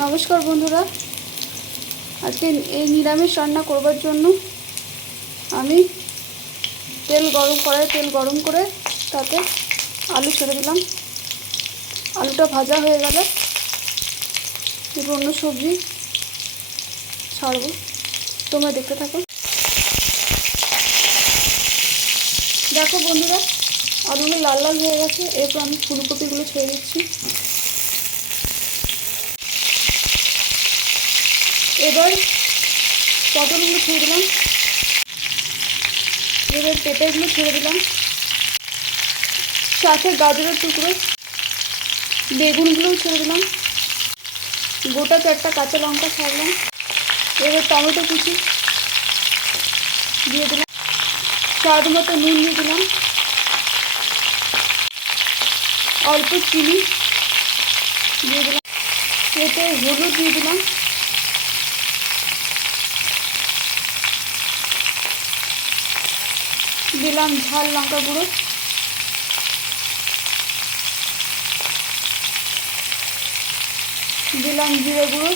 নমস্কার বন্ধুরা, আজকে এই নিরামিষ রান্না করবার জন্য আমি তেল গরম করে তাতে আলু ছেড়ে দিলাম। আলুটা ভাজা হয়ে গেলে এবার অন্য সবজি ছাড়বো, তোমরা দেখতে থাকো। দেখো বন্ধুরা, আলুগুলো লাল লাল হয়ে গেছে। এরপর আমি ফুলকপিগুলো ছেড়ে দিচ্ছি। এবার পটলগুলো ছেড়ে দিলাম। এবার পেঁপেগুলো ছেড়ে দিলাম, সাথে গাজরের টুকরো, বেগুনগুলোও ছেড়ে দিলাম। গোটা 4টা কাঁচা লঙ্কা ছাড়লাম। এবার টমেটো কুচি দিয়ে দিলাম, স্বাদ মতো নুন দিয়ে দিলাম, অল্প চিনি দিয়ে দিলাম, এতে হলুদ দিয়ে দিলাম, দিলাম ঝাল লঙ্কা গুঁড়ো, দিলাম জিরে গুঁড়ো,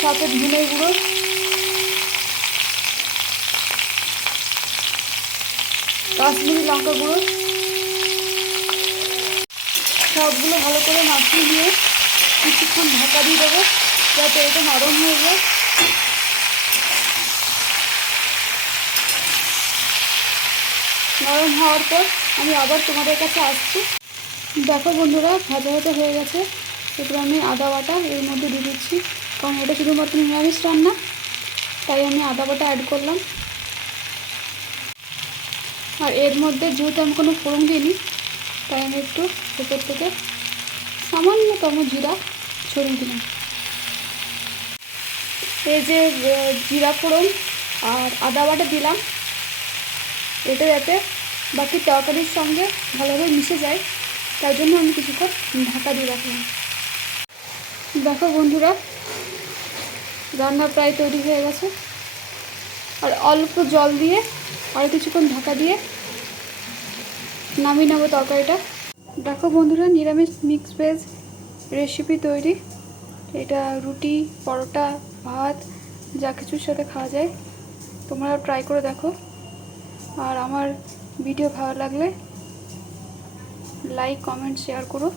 সাথে ধনে গুঁড়ো, কাশ্মীরি লঙ্কা গুঁড়ো। সবগুলো ভালো করে মাখিয়ে নিয়ে কিছুক্ষণ ঢাকা দিয়ে দেবো যাতে এটা নরম হয়ে যায়। নরম হওয়ার পর আমি আবার তোমাদের কাছে আসছি। দেখো বন্ধুরা, ভাজা ভাজা হয়ে গেছে। এরপর আমি আদা বাটা এর মধ্যে দিয়ে দিচ্ছি, কারণ এটা শুধুমাত্র নিরামিষ রান্না, তাই আমি আদা বাটা অ্যাড করলাম। আর এর মধ্যে যেহেতু আমি কোনো ফোড়ন দিইনি, তাই আমি একটু উপর থেকে সামান্যতম জিরা ছড়িয়ে দিলাম। এই যে জিরা ফোড়ন আর আদা বাটা দিলাম, এটা যাতে বাকি তরকারির সঙ্গে ভালোভাবে মিশে যায়, তাই জন্য আমি কিছুক্ষণ ঢাকা দিয়ে রাখলাম। দেখো বন্ধুরা, রান্না প্রায় তৈরি হয়ে গেছে। আর অল্প জল দিয়ে আর কিছুক্ষণ ঢাকা দিয়ে নামিয়ে নেবো তরকারিটা। দেখো বন্ধুরা, নিরামিষ মিক্স ভেজ রেসিপি তৈরি। এটা রুটি, পরোটা, ভাত যা কিছুর সাথে খাওয়া যায়। তোমরা ট্রাই করে দেখো। আর আমার ভিডিও ভালো লাগলে লাইক, কমেন্ট, শেয়ার করো।